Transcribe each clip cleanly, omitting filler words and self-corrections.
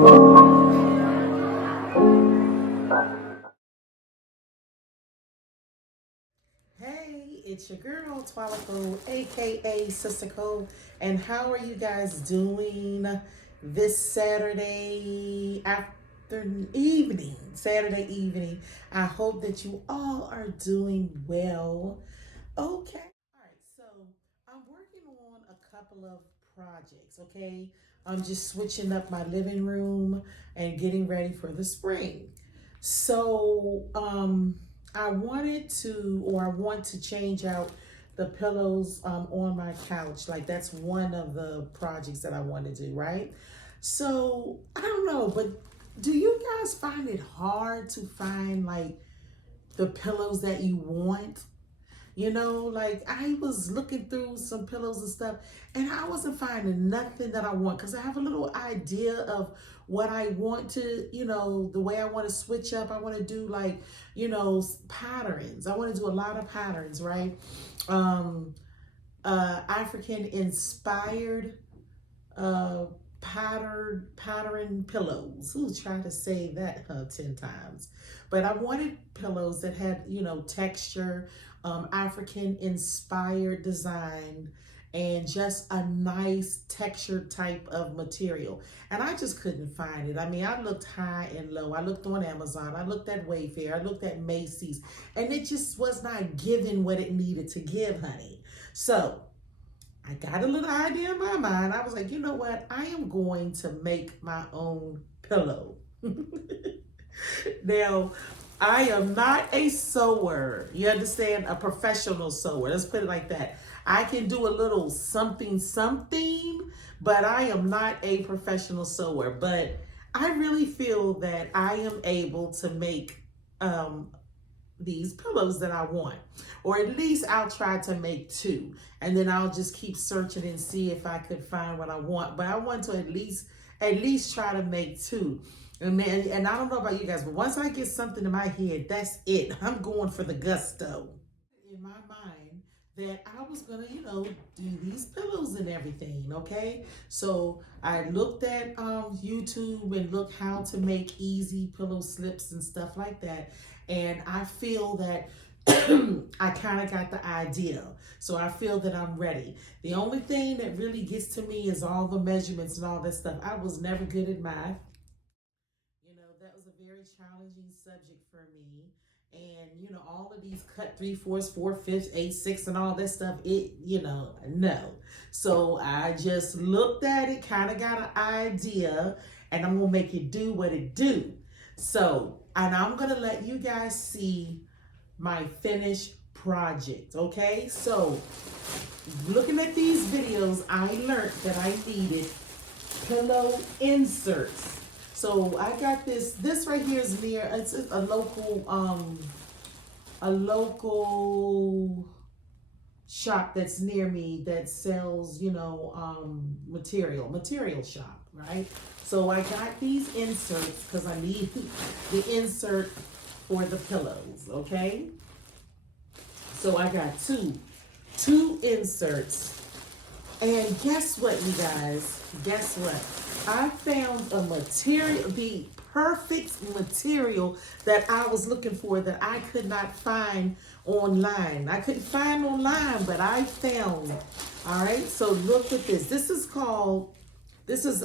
Hey, it's your girl twalacole, aka Sister Cole, and how are you guys doing this Saturday evening? I hope that you all are doing well. Okay. All right. So I'm working on a couple of projects. Okay. I'm just switching up my living room and getting ready for the spring. So I want to change out the pillows on my couch. Like that's one of the projects that I want to do, right? So I don't know, but do you guys find it hard to find like the pillows that you want? You know, like I was looking through some pillows and stuff, and I wasn't finding nothing that I want because I have a little idea of what I want to, the way I want to switch up. I want to do like, patterns. I want to do a lot of patterns, right? Um, African inspired uh pattern pillows. Who's trying to say that 10 times? But I wanted pillows that had, texture, African inspired design, and just a nice textured type of material. And I just couldn't find it. I mean, I looked high and low. I looked on Amazon. I looked at Wayfair. I looked at Macy's. And it just was not giving what it needed to give, honey. So I got a little idea in my mind. I was like, you know what? I am going to make my own pillow. Now, I am not a sewer. You understand? A professional sewer. Let's put it like that. I can do a little something, something, but I am not a professional sewer. But I really feel that I am able to make these pillows that I want, or at least I'll try to make two, and then I'll just keep searching and see if I could find what I want. But I want to at least try to make two. And I don't know about you guys, but once I get something in my head, that's it. I'm going for the gusto. In my mind that I was gonna, do these pillows and everything, okay? So I looked at YouTube and looked how to make easy pillow slips and stuff like that. And I feel that I kind of got the idea. So I feel that I'm ready. The only thing that really gets to me is all the measurements and all that stuff. I was never good at math. That was a very challenging subject for me. And, all of these cut 3/4, 4/5, 8/6, and all that stuff, no. So I just looked at it, kind of got an idea, and I'm going to make it do what it do. So, and I'm going to let you guys see my finished project, okay? So, looking at these videos, I learned that I needed pillow inserts. So I got this. This right here is near. It's a local shop that's near me that sells, material shop, right? So I got these inserts because I need the insert for the pillows. Okay. So I got two inserts. And guess what, you guys? Guess what? I found a material, the perfect material that I was looking for that I could not find online. I couldn't find online, but I found. All right, so look at this. This is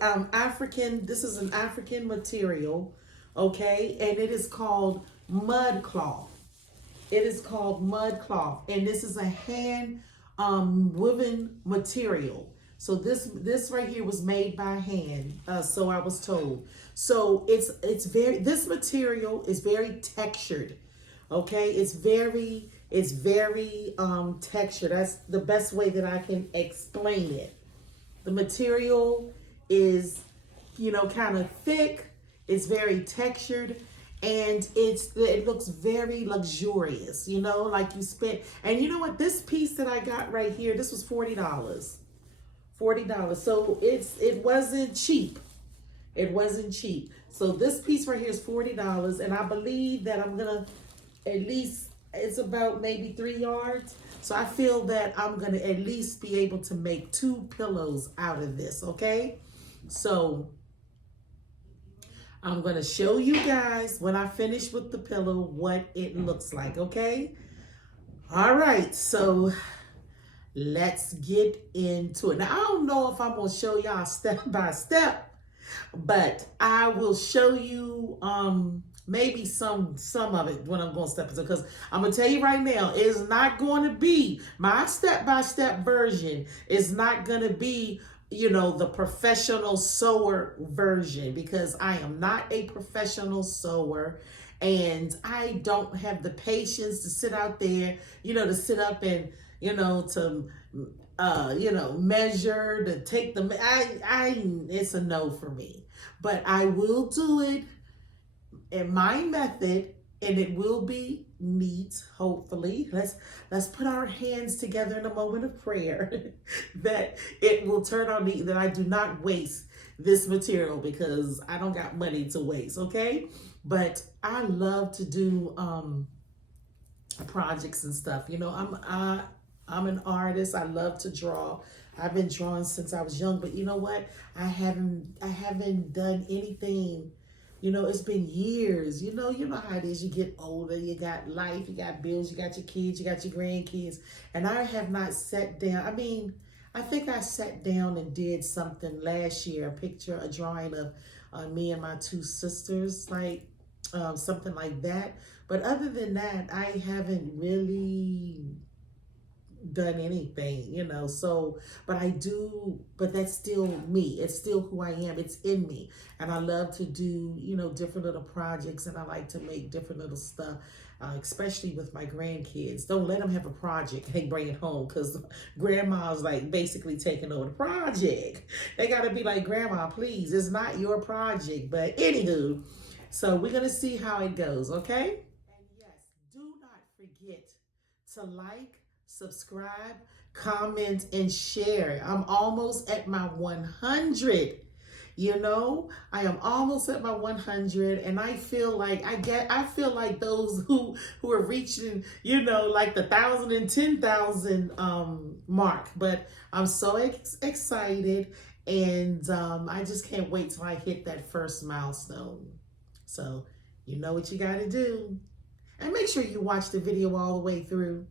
African. This is an African material, okay, and it is called mud cloth. It is called mud cloth, and this is a hand woven material. So this right here was made by hand, so I was told. So this material is very textured. Okay, it's very textured. That's the best way that I can explain it. The material is, kind of thick. It's very textured, and it looks very luxurious. Like you spent. And you know what? This piece that I got right here, this was $40. $40. So it wasn't cheap. It wasn't cheap. So this piece right here is $40, and I believe that I'm gonna at least, it's about maybe 3 yards. So I feel that I'm gonna at least be able to make two pillows out of this. Okay, so I'm going to show you guys when I finish with the pillow what it looks like, okay? All right, so let's get into it. Now, I don't know if I'm going to show y'all step by step, but I will show you maybe some of it when I'm going step by step, because I'm gonna tell you right now, it's not going to be my step-by-step version. It's not going to be, you know, the professional sewer version, because I am not a professional sewer, and I don't have the patience to sit out there, you know, to sit up and, you know, to you know, measure, to take the it's a no for me. But I will do it in my method, and it will be neat, hopefully. Let's put our hands together in a moment of prayer that it will turn out neat, that I do not waste this material, because I don't got money to waste, okay? But I love to do projects and stuff. You know, I'm an artist. I love to draw. I've been drawing since I was young, but you know what? I haven't done anything. You know, it's been years. You know how it is. You get older, you got life, you got bills, you got your kids, you got your grandkids, and I have not sat down. I mean, I think I sat down and did something last year, a drawing of me and my two sisters, like something like that. But other than that, I haven't really done anything, you know. So, but I do, but that's still me. It's still who I am. It's in me. And I love to do, you know, different little projects, and I like to make different little stuff. Especially with my grandkids. Don't let them have a project and bring it home, because grandma's like basically taking over the project. They got to be like, Grandma, please, it's not your project. But anywho, so we're going to see how it goes, okay? And yes, do not forget to like, subscribe, comment, and share. I'm almost at my 100. You know, I am almost at my 100, and I feel like I feel like those who are reaching, you know, like the 1,000 and 10,000 mark. But I'm so excited, and I just can't wait till I hit that first milestone. So you know what you got to do, and make sure you watch the video all the way through.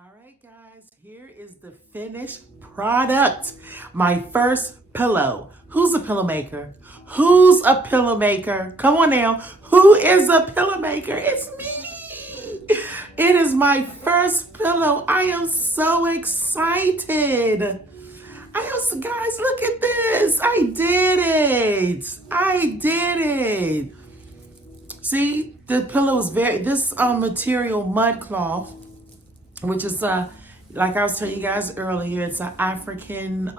All right, guys, here is the finished product. My first pillow. Who's a pillow maker? Who's a pillow maker? Come on now. Who is a pillow maker? It's me. It is my first pillow. I am so excited. Guys, look at this. I did it. I did it. See, the pillow is this material, mud cloth, which is like I was telling you guys earlier, it's an African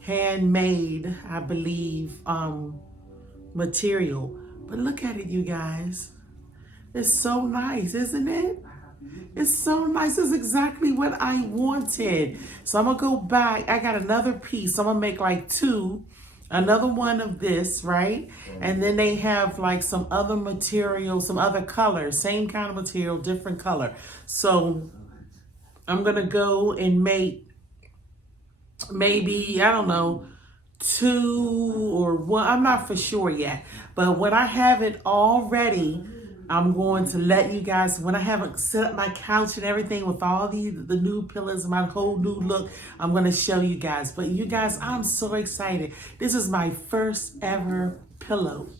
handmade, I believe, material. But look at it, you guys. It's so nice, isn't it? It's so nice. It's exactly what I wanted. So I'm gonna go back. I got another piece. I'm gonna make like two. Another one of this, right? And then they have like some other material, some other color, same kind of material, different color. So I'm gonna go and make maybe, I don't know, two or one. I'm not for sure yet. But when I have it all ready, I'm going to let you guys, when I have it set up my couch and everything with all the new pillows, my whole new look, I'm going to show you guys. But you guys, I'm so excited. This is my first ever pillow.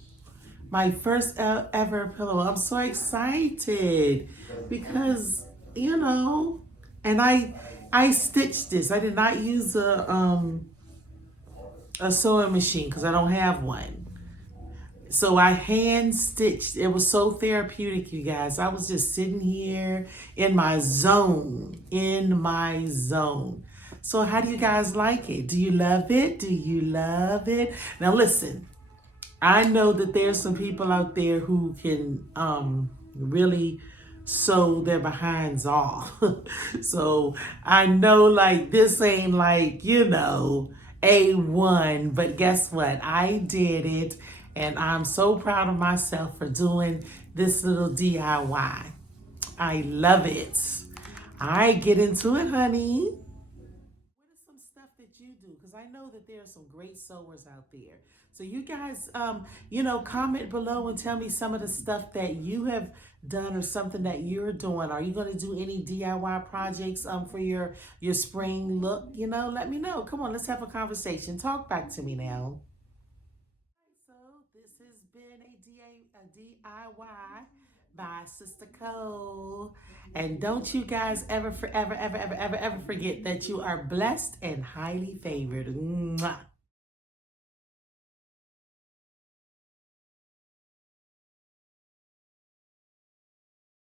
My first ever pillow. I'm so excited because, and I stitched this. I did not use a sewing machine because I don't have one. So I hand stitched. It was so therapeutic, you guys. I was just sitting here in my zone, in my zone. So how do you guys like it? Do you love it? Do you love it? Now listen, I know that there's some people out there who can really sew their behinds off. So I know like this ain't like, A1, but guess what? I did it and I'm so proud of myself for doing this little DIY. I love it. All right, get into it, honey. What is some stuff that you do? Because I know that there are some great sewers out there. So you guys, comment below and tell me some of the stuff that you have done or something that you're doing. Are you going to do any DIY projects for your spring look? Let me know. Come on, let's have a conversation. Talk back to me now. So this has been a DIY by Sister Cole. And don't you guys ever, forever, ever, ever, ever, ever forget that you are blessed and highly favored. Mwah.